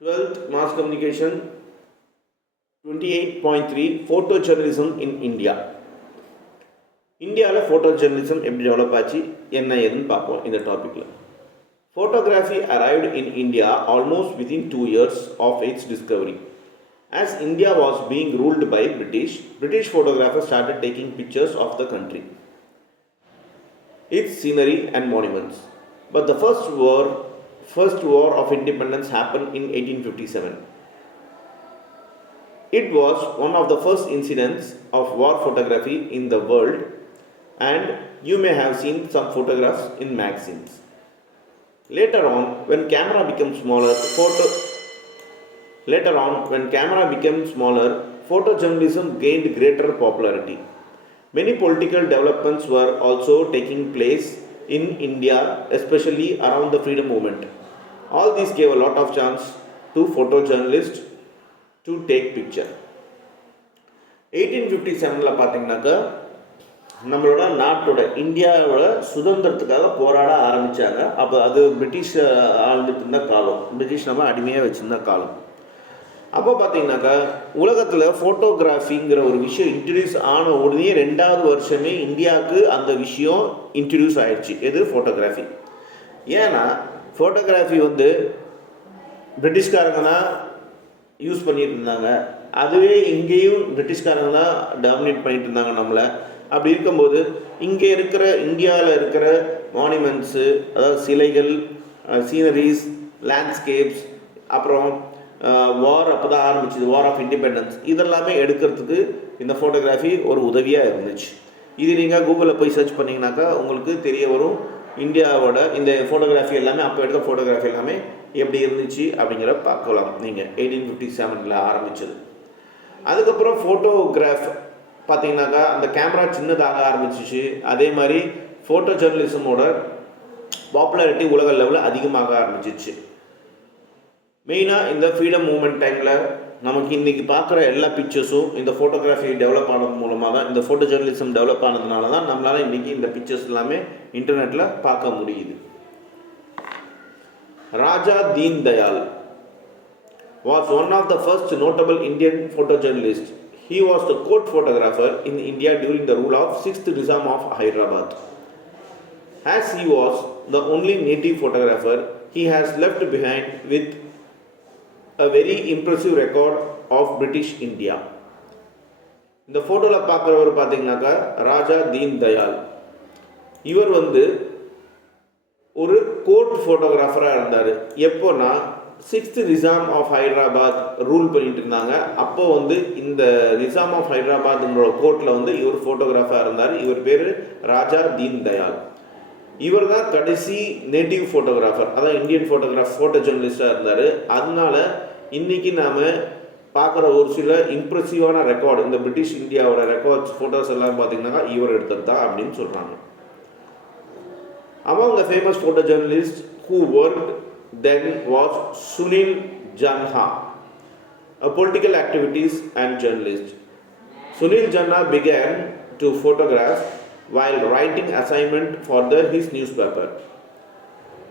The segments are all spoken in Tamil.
12th Mass Communication 28.3 Photojournalism in India. இந்தியாவில் ஃபோட்டோ ஜேர்னலிசம் எப்படி டெவலப் ஆச்சு என்ன ஏதுன்னு பார்ப்போம் இந்த டாப்பிக்கில். Photography arrived in India almost within 2 years of its discovery. As India was being ruled by British photographers started taking pictures of the country, its scenery and monuments. But the first war of independence happened in 1857. It was one of the first incidents of war photography in the world, and you may have seen some photographs in magazines. Later on, when camera became smaller, photojournalism gained greater popularity. Many political developments were also taking place in India, especially around the freedom movement. All this gave a lot of chance to photojournalists to take picture. 1857 பார்த்தீங்கன்னாக்கா நம்மளோட நாட்டோட இந்தியாவோட சுதந்திரத்துக்காக போராட ஆரம்பித்தாங்க. அப்போ அது பிரிட்டிஷ் ஆளுந்துட்டு இருந்த காலம், பிரிட்டிஷ் நம்ம அடிமையாக வச்சுருந்த காலம். அப்போ பார்த்தீங்கன்னாக்கா உலகத்தில் ஃபோட்டோகிராஃபிங்கிற ஒரு விஷயம் இன்ட்ரடியூஸ் ஆன உடனே 2வது வருஷமே இந்தியாவுக்கு அந்த விஷயம் இன்ட்ரடியூஸ் ஆகிடுச்சு. எது? ஃபோட்டோகிராஃபி. ஏன்னா ஃபோட்டோகிராஃபி பிரிட்டிஷ்காரங்க தான் யூஸ் பண்ணிட்டு இருந்தாங்க. அதுவே இங்கேயும் பிரிட்டிஷ்காரங்க தான் டாமினேட் பண்ணிட்டு இருந்தாங்க நம்மளை. அப்படி இருக்கும்போது இங்கே இருக்கிற இந்தியாவில் இருக்கிற மானுமெண்ட்ஸு, அதாவது சிலைகள், சீனரிஸ், லேண்ட்ஸ்கேப்ஸ், அப்புறம் வார் அப்போ தான் ஆரம்பிச்சிது, வார் ஆஃப் இண்டிபெண்டன்ஸ், இதெல்லாமே எடுக்கிறதுக்கு இந்த ஃபோட்டோகிராஃபி ஒரு உதவியாக இருந்துச்சு. இது நீங்கள் கூகுளில் போய் சர்ச் பண்ணிங்கனாக்கா உங்களுக்கு தெரிய வரும். இந்தியாவோட இந்த ஃபோட்டோகிராஃபி எல்லாமே, அப்போ எடுத்த ஃபோட்டோகிராஃபி எல்லாமே எப்படி இருந்துச்சு அப்படிங்கிற பார்க்கலாம். நீங்கள் 1857 ஆரம்பித்தது. அதுக்கப்புறம் ஃபோட்டோகிராஃப் பார்த்தீங்கன்னாக்கா அந்த கேமரா சின்னதாக ஆரம்பிச்சிச்சு. அதே மாதிரி ஃபோட்டோ ஜேர்னலிசமோட பாப்புலாரிட்டி உலக லெவலில் அதிகமாக ஆரம்பிச்சிச்சு. மெயினாக இந்த ஃப்ரீடம் மூமெண்ட் டைமில் நமக்கு இன்றைக்கி பார்க்குற எல்லா பிக்சர்ஸும் இந்த ஃபோட்டோகிராஃபி டெவலப் ஆனது மூலமாக தான், இந்த ஃபோட்டோ ஜேர்னலிசம் டெவலப் ஆனதுனால தான் நம்மளால் இன்றைக்கி இந்த பிக்சர்ஸ் எல்லாமே இன்டர்நெட்டில் பார்க்க முடியுது. ராஜா Deen Dayal was one of the first notable Indian photojournalists. He was the court photographer in India during the rule of 6th Nizam of Hyderabad. As he was the only native photographer, he has left behind with a very impressive record of British India. இந்த ஃபோட்டோவில் பார்க்குறவர் பார்த்தீங்கன்னாக்கா ராஜா தீன் தயாள். இவர் ஒரு கோர்ட் ஃபோட்டோகிராஃபராக இருந்தார். எப்போனா 6th Nizam of Hyderabad rule பண்ணிட்டு இருந்தாங்க. அப்போ இந்த நிசாம் ஆஃப் ஹைதராபாத்ங்கிற கோர்ட்டில் இவர் ஃபோட்டோகிராஃபராக இருந்தார். இவர் பேர் ராஜா தீன் தயாள். இவர் தான் கடைசி நேட்டிவ் ஃபோட்டோகிராஃபர், அதான் இந்தியன் ஃபோட்டோ ஜேர்னலிஸ்டாக இருந்தார். அதனால இன்றைக்கி நாம் பார்க்குற ஒரு சில இம்ப்ரெசிவான ரெக்கார்டு, இந்த பிரிட்டிஷ் இந்தியாவோட ரெக்கார்ட்ஸ் ஃபோட்டோஸ் எல்லாம் பார்த்திங்கனாக்கா இவர் எடுத்தது தான் அப்படின்னு சொல்கிறாங்க. Among the famous photojournalists who worked then was Sunil Janha, a political activist and journalist. Sunil Janha began to photograph while writing assignment for his newspaper.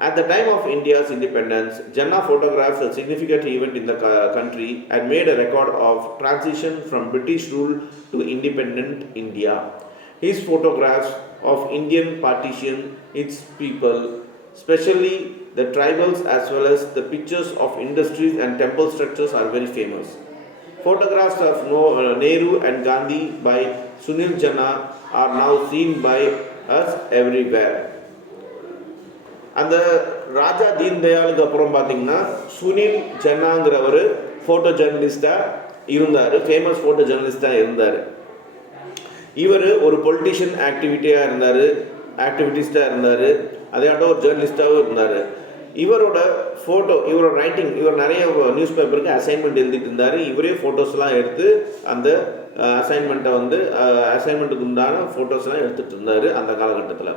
At the time of India's independence, Janha photographed a significant event in the country and made a record of transition from British rule to independent India. His photographs of Indian partition, its people, especially the tribals, as well as the pictures of industries and temple structures are very famous. Photographs of Nehru and Gandhi by Sunil Janha are now seen by us everywhere. அந்த ராஜா தீன் தயாளுக்கு அப்புறம் பார்த்தீங்கன்னா சுனில் ஜன்னாங்கிறவர் ஃபோட்டோ ஜேர்னலிஸ்டாக இருந்தார், ஃபேமஸ் ஃபோட்டோ ஜேர்னலிஸ்டாக இருந்தார். இவர் ஒரு பொலிட்டிஷியன் ஆக்டிவிட்டிஸ்டாக இருந்தார், அதேயாட்டம் ஒரு ஜேர்னலிஸ்டாகவும் இருந்தார். இவரோட ரைட்டிங், இவர் நிறைய நியூஸ் பேப்பருக்கு அசைன்மெண்ட் எழுதிட்டு இருந்தார். இவரே ஃபோட்டோஸ்லாம் எடுத்து அந்த அசைன்மெண்ட்டுக்கு உண்டான ஃபோட்டோஸ்லாம் எடுத்துகிட்டு இருந்தார் அந்த காலகட்டத்தில்.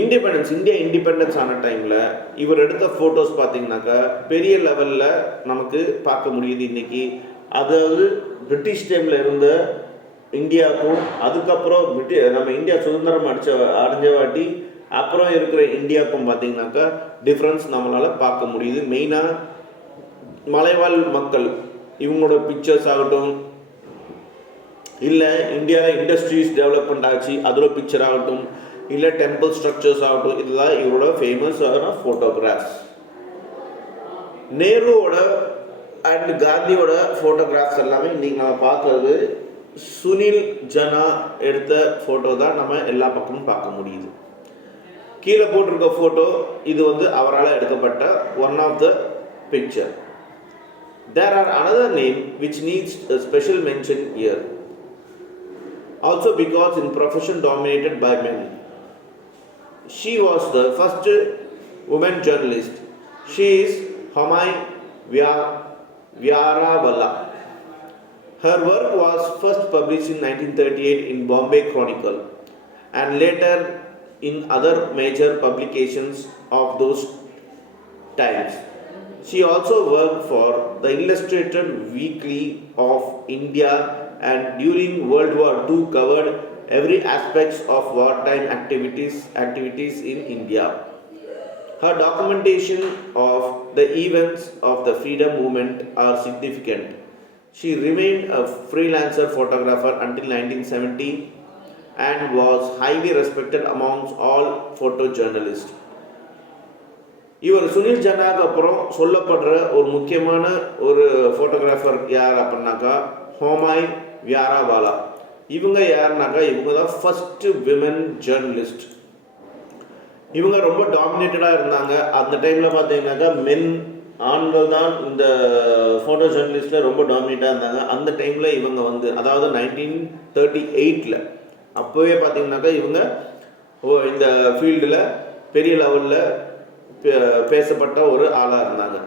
இந்தியா இண்டிபெண்டன்ஸ் ஆன டைமில் இவர் எடுத்த ஃபோட்டோஸ் பார்த்திங்கனாக்கா பெரிய லெவலில் நமக்கு பார்க்க முடியுது இன்றைக்கி. அதாவது பிரிட்டிஷ் டைமில் இருந்த இந்தியாவுக்கும் அதுக்கப்புறம் நம்ம இந்தியா சுதந்திரம் அடைஞ்ச வாட்டி அப்புறம் இருக்கிற இந்தியாவுக்கும் பார்த்திங்கனாக்கா டிஃப்ரென்ஸ் நம்மளால் பார்க்க முடியுது. மெயினாக மலைவாழ் மக்கள் இவங்களோட பிக்சர்ஸ் ஆகட்டும், இல்லை இந்தியாவில் இண்டஸ்ட்ரீஸ் டெவலப்மெண்ட் ஆச்சு அதோட பிக்சர் ஆகட்டும், இல்லை டெம்பிள் ஸ்ட்ரக்சர்ஸ் ஆகட்டும், இதெல்லாம் இவரோட ஃபேமஸான ஃபோட்டோகிராஃப்ஸ். நேருவோட அண்ட் காந்தியோட ஃபோட்டோகிராஃப்ஸ் எல்லாமே இன்றைக்கி நம்ம பார்க்குறது சுனில் ஜனா எடுத்த ஃபோட்டோ தான் நம்ம எல்லா பக்கமும் பார்க்க முடியுது. கீழே போட்டிருக்க ஃபோட்டோ இது அவரால் எடுக்கப்பட்ட one of the picture. There are another name which needs a special mention here. Also because in profession dominated by men. She was the first woman journalist. She is Homi Vyarawala. Her work was first published in 1938 in Bombay Chronicle and later in other major publications of those times. She also worked for the Illustrated Weekly of India and during World War II covered every aspect of wartime activities in India. Her documentation of the events of the freedom movement are significant. She remained a freelancer photographer until 1970 and was highly respected amongst all photojournalists. இவர் சுனில் ஜன்னாக்கு அப்புறம் சொல்லப்படுற ஒரு முக்கியமான ஒரு ஃபோட்டோகிராஃபர் யார் அப்படின்னாக்கா ஹோமாய் வியாராவாலா. இவங்க யாருனாக்கா இவங்க தான் ஃபஸ்ட்டு விமன் ஜேர்னலிஸ்ட். இவங்க ரொம்ப டாமினேட்டடாக இருந்தாங்க. அந்த டைமில் பார்த்தீங்கன்னாக்கா ஆண்கள் தான் இந்த ஃபோட்டோ ஜேர்னலிஸ்ட்டில் ரொம்ப டாமினேட்டாக இருந்தாங்க. அந்த டைமில் இவங்க அதாவது 1938 அப்போவே பார்த்தீங்கன்னாக்கா இவங்க இந்த ஃபீல்டில் பெரிய லெவலில் பேசப்பட்ட ஒரு ஆளாக இருந்தாங்க.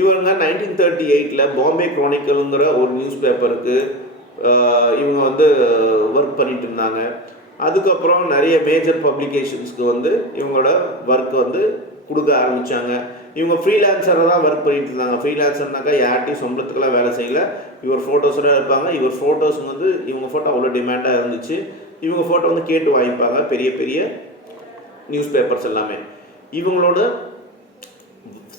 இவங்க 1938 பாம்பே குரானிக்கலுங்கிற ஒரு நியூஸ் பேப்பருக்கு இவங்க ஒர்க் பண்ணிட்டு இருந்தாங்க. அதுக்கப்புறம் நிறைய மேஜர் பப்ளிகேஷன்ஸ்க்கு இவங்களோட ஒர்க் கொடுக்க ஆரம்பித்தாங்க. இவங்க ஃப்ரீலான்சராக தான் ஒர்க் பண்ணிட்டு இருந்தாங்க. ஃப்ரீலான்சர்னாக்கா யார்ட்டையும் சம்பளத்துக்கெல்லாம் வேலை செய்யலை. இவர் ஃபோட்டோஸோட இருப்பாங்க. இவர் ஃபோட்டோஸ் இவங்க ஃபோட்டோ அவ்வளோ டிமாண்டாக இருந்துச்சு. இவங்க ஃபோட்டோ கேட்டு வாங்கிப்பாங்க பெரிய பெரிய நியூஸ் பேப்பர்ஸ் எல்லாமே. இவங்களோட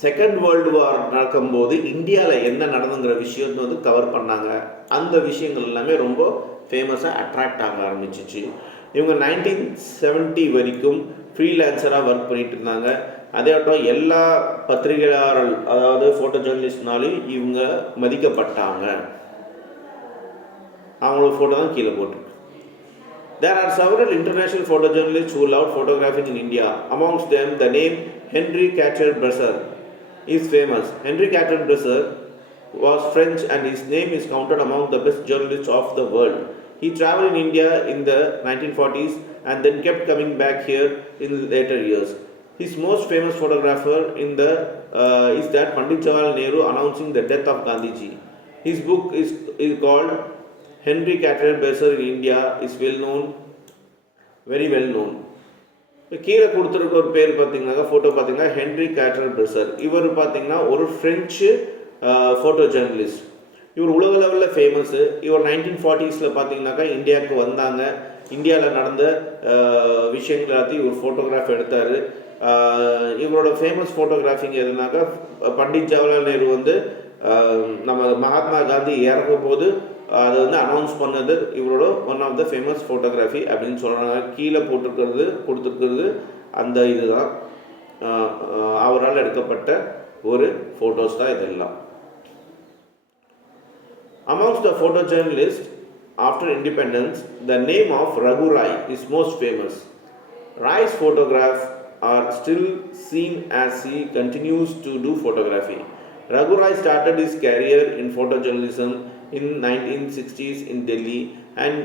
செகண்ட் வேர்ல்டு வார் நடக்கும்போது இந்தியாவில் என்ன நடந்துங்கிற விஷயத்தை கவர் பண்ணாங்க. அந்த விஷயங்கள் எல்லாமே ரொம்ப ஃபேமஸாக அட்ராக்ட் ஆக ஆரம்பிச்சிச்சு. இவங்க 1970 வரைக்கும் ஃப்ரீலான்சராக ஒர்க் பண்ணிட்டு இருந்தாங்க. அதேட்டம் எல்லா பத்திரிகையாளர்கள் அதாவது ஃபோட்டோ ஜேர்னலிஸ்ட்னாலையும் இவங்க மதிக்கப்பட்டாங்க. அவங்களோட ஃபோட்டோ தான் கீழே போட்டு. There are several international photojournalists who loved photographing in India. Amongst them, the name Henri Cartier-Bresson is famous. Henri Cartier-Bresson was French and his name is counted among the best journalists of the world. He traveled in India in the 1940s and then kept coming back here in later years. His most famous photographer is that Pandit Jawaharlal Nehru announcing the death of Gandhiji. His book is called Henri Cartier-Bresson in India is very well known. கீழே கொடுத்துருக்க ஒரு பேர் பார்த்தீங்கன்னா ஃபோட்டோ பார்த்தீங்கன்னா ஹென்ரி கேட்டர்-பிரெசர். இவர் பார்த்தீங்கன்னா ஒரு ஃப்ரெஞ்சு ஃபோட்டோ ஜேர்னலிஸ்ட். இவர் உலக லெவலில் ஃபேமஸ்ஸு. இவர் 1940s பார்த்தீங்கன்னாக்கா இந்தியாவுக்கு வந்தாங்க. இந்தியாவில் நடந்த விஷயங்கள் எல்லாத்தையும் இவர் ஃபோட்டோகிராஃப் எடுத்தார். இவரோட ஃபேமஸ் ஃபோட்டோகிராஃபிங் எதுனாக்கா பண்டிட் ஜவஹர்லால் நேரு நம்ம மகாத்மா காந்தி இறக்கும் போது அதை அனௌன்ஸ் பண்ணது இவரோட one of the famous photography அப்படின்னு சொல்கிறாங்க. கீழே கொடுத்துருக்கிறது அந்த இதுதான் அவரால் எடுக்கப்பட்ட ஒரு ஃபோட்டோஸ் தான் இதெல்லாம். Amongst the photojournalists after independence, the name of Raghu Rai is most famous. Rai's photographs are still seen as he continues to do photography. Raghu Rai started his career in photojournalism in 1960s in Delhi and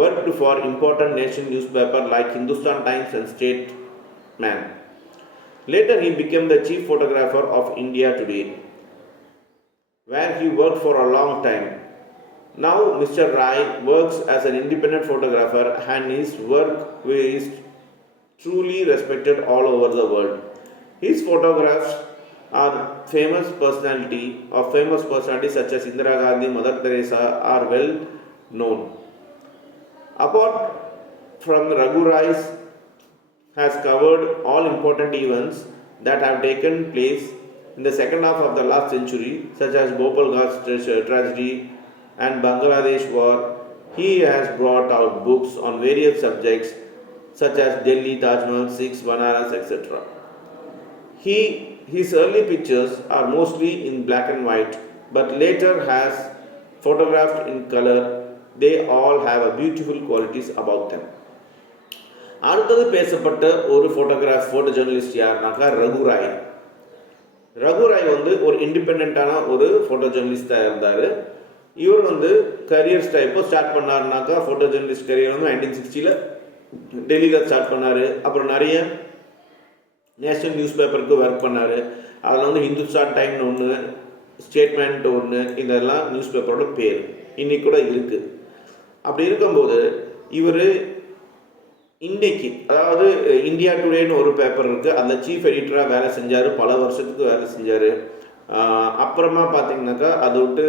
worked for important nation newspapers like Hindustan Times and Statesman. Later he became the chief photographer of India Today, where he worked for a long time. Now Mr. Rai works as an independent photographer and his work is truly respected all over the world. His photographs are famous personalities such as Indira Gandhi, Mother Teresa are well known. Apart from Raghu Rai has covered all important events that have taken place in the second half of the last century, such as Bhopal Ghats tragedy and Bangladesh war. He has brought out books on various subjects such as Delhi, Taj Mahal, Sikhs, Banaras, etc. His early pictures are mostly in black and white, but later has photographed in color. They all have a beautiful qualities about them. அடுத்தது பேசப்பட்ட ஒரு ஃபோட்டோ ஜேர்னலிஸ்ட் யாருனாக்கா ரகுராய். ரகுராய் ஒரு இண்டிபெண்ட்டான ஒரு ஃபோட்டோ ஜேர்னலிஸ்டாக இருந்தார். இவர் கரியர்ஸ் எப்போ ஸ்டார்ட் பண்ணாருனாக்கா ஃபோட்டோ ஜேர்னலிஸ்ட் கரியர் 1960 டெல்லியில் ஸ்டார்ட் பண்ணார். அப்புறம் நிறைய நேஷனல் நியூஸ் பேப்பருக்கு ஒர்க் பண்ணார். அதில் ஹிந்துஸ்தான் டைம்னு ஒன்று, ஸ்டேட்மெண்ட் ஒன்று, இதெல்லாம் நியூஸ் பேப்பரோட பேர் இன்னைக்கு கூட இருக்குது. அப்படி இருக்கும்போது இவர் இன்னைக்கு, அதாவது இந்தியா டுடேன்னு ஒரு பேப்பர் இருக்குது, அதில் சீஃப் எடிட்டராக வேலை செஞ்சார், பல வருஷத்துக்கு வேலை செஞ்சார். அப்புறமா பார்த்தீங்கன்னாக்கா அதை விட்டு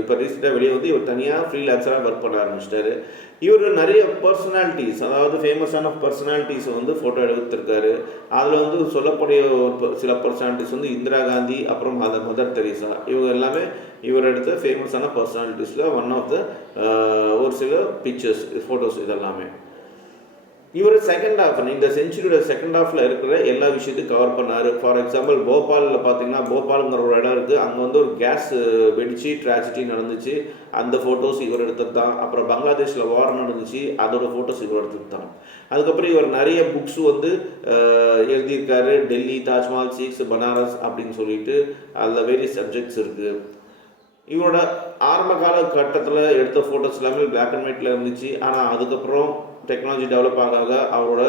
இப்போ ரீசெண்டாக வெளியே இவர் தனியாக ஃப்ரீலான்சராக ஒர்க் பண்ண ஆரம்பிச்சிட்டாரு. இவர் நிறைய பர்சனாலிட்டிஸ், அதாவது ஃபேமஸான பர்சனாலிட்டிஸ் ஃபோட்டோ எடுத்திருக்காரு. அதில் சொல்லக்கூடிய சில பர்சனாலிட்டிஸ் இந்திரா காந்தி, அப்புறம் மதர் தெரேசா, இவங்க எல்லாமே இவர் எடுத்த ஃபேமஸான பர்சனாலிட்டிஸில் ஒன் ஆஃப் த ஒரு சில பிக்சர்ஸ், ஃபோட்டோஸ் இதெல்லாமே. இவர் செகண்ட் ஹாஃப், இந்த செஞ்சுரியோட செகண்ட் ஹாஃபில் இருக்கிற எல்லா விஷயத்தையும் கவர் பண்ணார். ஃபார் எக்ஸாம்பிள் போபாலில் பார்த்தீங்கன்னா, போபாலுங்கிற ஒரு இடம் இருக்குது, அங்கே ஒரு கேஸ் வெடிச்சு ட்ராஜடி நடந்துச்சு, அந்த ஃபோட்டோஸ் இவர் எடுத்தது தான். அப்புறம் பங்களாதேஷில் வார் நடந்துச்சு, அதோட ஃபோட்டோஸ் இவர் எடுத்தது தான். அதுக்கப்புறம் இவர் நிறைய புக்ஸ் எழுதியிருக்காரு. டெல்லி, தாஜ்மஹால், சிக்ஸ், பனாரஸ் அப்படின்னு சொல்லிட்டு அதில் வேரியஸ் சப்ஜெக்ட்ஸ் இருக்குது. இவரோட ஆரம்ப கால கட்டத்தில் எடுத்த ஃபோட்டோஸ் எல்லாமே பிளாக் அண்ட் ஒயிட்டில் இருந்துச்சு. ஆனால் அதுக்கப்புறம் டெக்னாலஜி டெவலப் ஆக அவரோட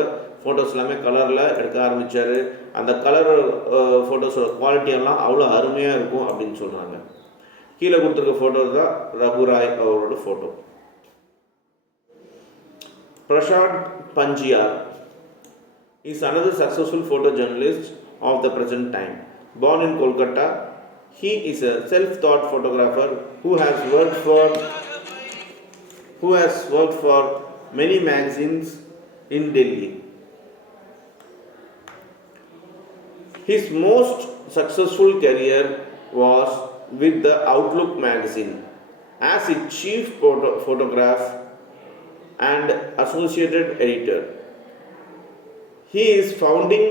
ஃபோட்டோஸ் எல்லாமே கலரில் எடுக்க ஆரம்பித்தார். அந்த கலர் ஃபோட்டோஸோட குவாலிட்டியெல்லாம் அவ்வளோ அருமையாக இருக்கும் அப்படின்னு சொல்கிறாங்க. கீழே கொடுத்துருக்க ஃபோட்டோ தான் ரகுராய் அவரோட photo. Prashant Panchiar is another successful photo journalist of the present time. Born in Kolkata, he is a self-taught photographer who has worked for many magazines in Delhi. His most successful career was with the Outlook magazine as its chief photographer and associated editor. He is a founding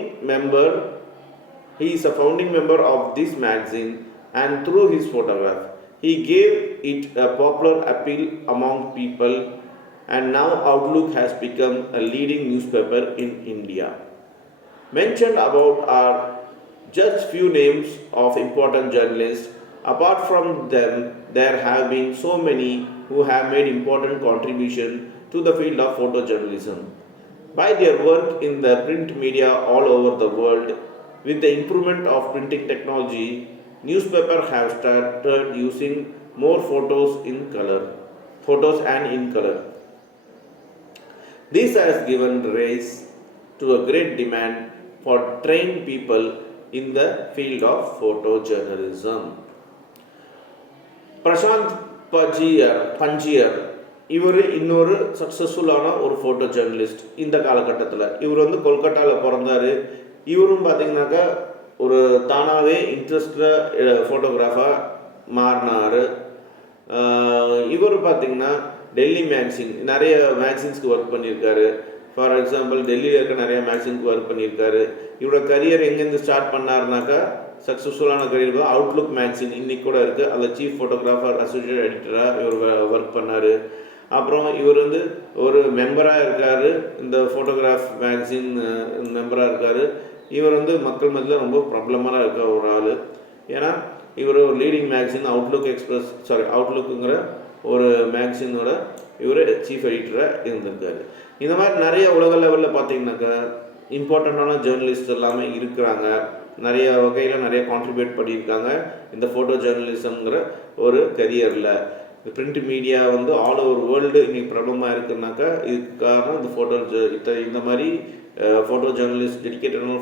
member of this magazine, and through his photograph he gave it a popular appeal among people, and now Outlook has become a leading newspaper in India. Mentioned above are just few names of important journalists. Apart from them, there have been so many who have made important contribution to the field of photojournalism. By their work in the print media all over the world, with the improvement of printing technology, newspapers have started using more photos and in color. This has given rise to a great demand for trained people in the field of photojournalism. Prashant Panchiar இவர் இன்னொரு சக்ஸஸ்ஃபுல்லான ஒரு ஃபோட்டோ ஜேர்னலிஸ்ட். இந்த காலகட்டத்தில் இவர் கொல்கட்டாவில் பிறந்தார். இவரும் பார்த்திங்கனாக்கா ஒரு தானாகவே இன்ட்ரெஸ்டாக ஃபோட்டோகிராஃபாக மாறினார். இவர் பார்த்திங்கன்னா டெல்லி மேக்சின், நிறைய மேக்சின்ஸ்க்கு ஒர்க் பண்ணியிருக்காரு. ஃபார் எக்ஸாம்பிள் டெல்லியில் இருக்க நிறைய மேக்சின்க்கு ஒர்க் பண்ணியிருக்காரு. இவரோட கரியர் எங்கேருந்து ஸ்டார்ட் பண்ணாருனாக்கா, சக்ஸஸ்ஃபுல்லான கரியர் அவுட்லுக் மேக்சின் இன்னைக்கு கூட இருக்குது, அதில் சீஃப் ஃபோட்டோகிராஃபர், அசோசியேட் எடிட்டராக இவர் ஒர்க் பண்ணார். அப்புறம் இவர் ஒரு மெம்பராக இருக்கார், இந்த ஃபோட்டோகிராஃப் மேக்சின் மெம்பராக இருக்கார். இவர் மக்கள் மத்தியில் ரொம்ப பிரபலமான இருக்க ஒரு ஆள். ஏன்னா இவர் ஒரு லீடிங் மேக்சின் அவுட்லுக்குங்கிற ஒரு மேக்சினோட இவர் சீஃப் எடிட்டராக இருந்திருக்காரு. இந்த மாதிரி நிறைய உலக லெவலில் பார்த்தீங்கன்னாக்கா இம்பார்ட்டண்ட்டான ஜேர்னலிஸ்ட் எல்லாமே இருக்கிறாங்க. நிறைய வகையில் நிறைய கான்ட்ரிபியூட் பண்ணியிருக்காங்க இந்த ஃபோட்டோ ஜேர்னலிசம்ங்கிற ஒரு கரியரில். இந்த print media all over world இன்றைக்கி பிரபலமாக இருக்குன்னாக்கா இதுக்கு காரணம் இந்த மாதிரி ஃபோட்டோ ஜேர்னலிஸ்ட், டெடிக்கேட்டடான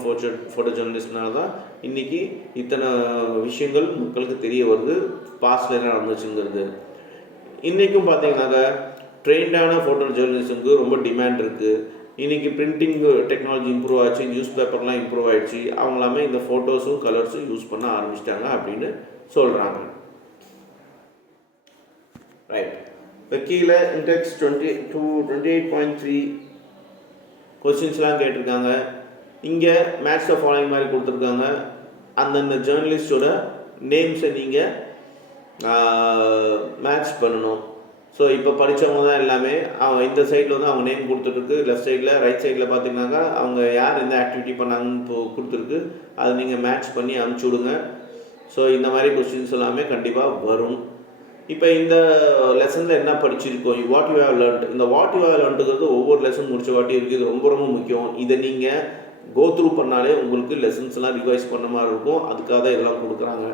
ஃபோட்டோ ஜேர்னலிஸ்ட்னால தான் இன்றைக்கி இத்தனை விஷயங்கள் மக்களுக்கு தெரிய வருது, பாஸ்டில் என்ன நடந்துச்சுங்கிறது. இன்றைக்கும் பார்த்தீங்கன்னாக்கா ட்ரெயின்டான ஃபோட்டோ ஜேர்னலிசம்க்கு ரொம்ப டிமாண்ட் இருக்குது. இன்றைக்கி பிரிண்டிங் டெக்னாலஜி இம்ப்ரூவ் ஆச்சு, நியூஸ் பேப்பர்லாம் இம்ப்ரூவ் ஆகிடுச்சு, அவங்களாமே இந்த ஃபோட்டோஸும் கலர்ஸும் யூஸ் பண்ண ஆரம்பிச்சிட்டாங்க அப்படின்னு சொல்கிறாங்க. ரைட். இப்போ கீழே இன்டெக்ஸ் 28.3 கொஸ்டின்ஸ்லாம் கேட்டிருக்காங்க. இங்கே மேட்ச் த ஃபாலோயிங் மாதிரி கொடுத்துருக்காங்க. அந்தந்த ஜேர்னலிஸ்டோட நேம்ஸை நீங்கள் மேட்ச் பண்ணணும். ஸோ இப்போ படித்தவங்க தான் எல்லாமே. இந்த சைடில் வந்து அவங்க நேம் கொடுத்துருக்கு, லெஃப்ட் சைடில், ரைட் சைடில் பார்த்தீங்கன்னாக்கா அவங்க யார் எந்த ஆக்டிவிட்டி பண்ணாங்கன்னு கொடுத்துருக்கு. அதை நீங்கள் மேட்ச் பண்ணி அனுப்பிச்சி விடுங்க. ஸோ இந்த மாதிரி கொஸ்டின்ஸ் எல்லாமே கண்டிப்பாக வரும். இப்போ இந்த லெசனில் என்ன படிச்சிருக்கோம், வாட் யூ ஹேவ் லேர்ன்ட். இந்த வாட் யூ ஹேவ் லேர்ன்ட்டுங்கிறது ஒவ்வொரு லெசன் முடிச்ச வாட்டி இருக்குது. இது ரொம்ப ரொம்ப முக்கியம். இதை நீங்கள் கோ த்ரூ பண்ணாலே உங்களுக்கு லெசன்ஸ்லாம் ரிவைஸ் பண்ண மாதிரி இருக்கும். அதுக்காக தான் இதெல்லாம் கொடுக்குறாங்க.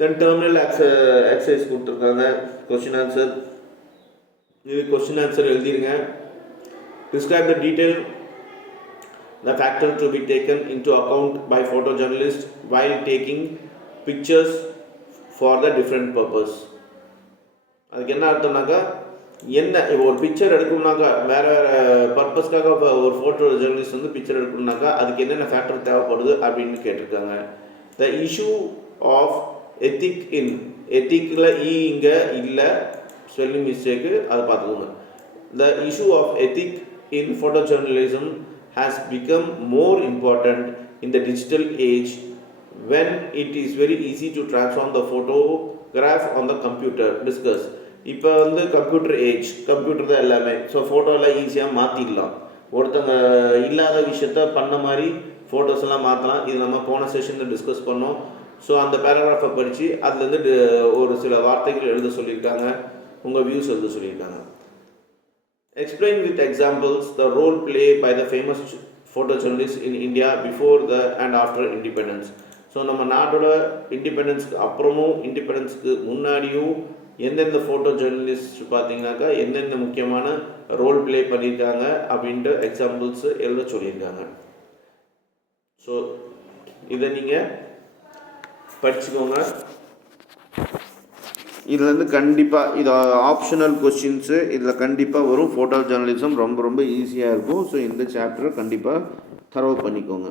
தென் டெர்மினல் எக்ஸசைஸ் கொடுத்துருக்காங்க, கொஸ்டின் ஆன்சர். இது கொஸ்டின் ஆன்சர் எழுதிருங்க. Describe the detail the factor to be taken into account by photojournalist while taking pictures for the different purpose. அதுக்கு என்ன அர்த்தம்னாக்கா, என்ன ஒரு பிக்சர் எடுக்கணும்னாக்கா வேறு வேறு பர்பஸ்க்காக ஒரு ஃபோட்டோ ஜேர்னலிஸ்ட் வந்து பிக்சர் எடுக்கணும்னாக்கா அதுக்கு என்னென்ன ஃபேக்டர் தேவைப்படுது அப்படின்னு கேட்டிருக்காங்க. த இஷ்யூ ஆஃப் எத்திக்கில் இங்கே இல்லை, ஸ்பெல்லிங் மிஸ்டேக்கு, அதை பார்த்துக்கோங்க. The issue of ethic in photo journalism has become more important in the digital age when it is very easy to transform the photograph on the computer. Discuss. இப்போ வந்து கம்ப்யூட்டர் ஏஜ், கம்ப்யூட்டர் தான் எல்லாமே. ஸோ ஃபோட்டோலாம் ஈஸியாக மாற்றிடலாம். ஒருத்தங்க இல்லாத விஷயத்த பண்ண மாதிரி ஃபோட்டோஸ் எல்லாம் மாற்றலாம். இது நம்ம போன செஷனில் டிஸ்கஸ் பண்ணோம். ஸோ அந்த பேராகிராஃபை படித்து அதுலேருந்து ஒரு சில வார்த்தைகள் எழுத சொல்லியிருக்காங்க, உங்கள் வியூஸ் எழுத சொல்லியிருக்காங்க. Explain with examples the role played by the famous photojournalists in India before the and after independence. So நம்ம நாட்டோட இண்டிபெண்டன்ஸ்க்கு அப்புறமும் இண்டிபெண்டன்ஸ்க்கு முன்னாடியும் எந்தெந்த ஃபோட்டோ ஜேர்னலிஸ்ட் பார்த்தீங்கன்னாக்கா எந்தெந்த முக்கியமான ரோல் ப்ளே பண்ணியிருக்காங்க அப்படின்ட்டு எக்ஸாம்பிள்ஸ் எழுத சொல்லியிருக்காங்க. ஸோ இதை நீங்கள் படிச்சுக்கோங்க. இதுலேருந்து கண்டிப்பாக இது ஆப்ஷனல் கொஸ்டின்ஸு இதில் கண்டிப்பாக வரும். ஃபோட்டோ ஜேர்னலிசம் ரொம்ப ரொம்ப ஈஸியாக இருக்கும். ஸோ இந்த சாப்டரை கண்டிப்பாக தரவு பண்ணிக்கோங்க.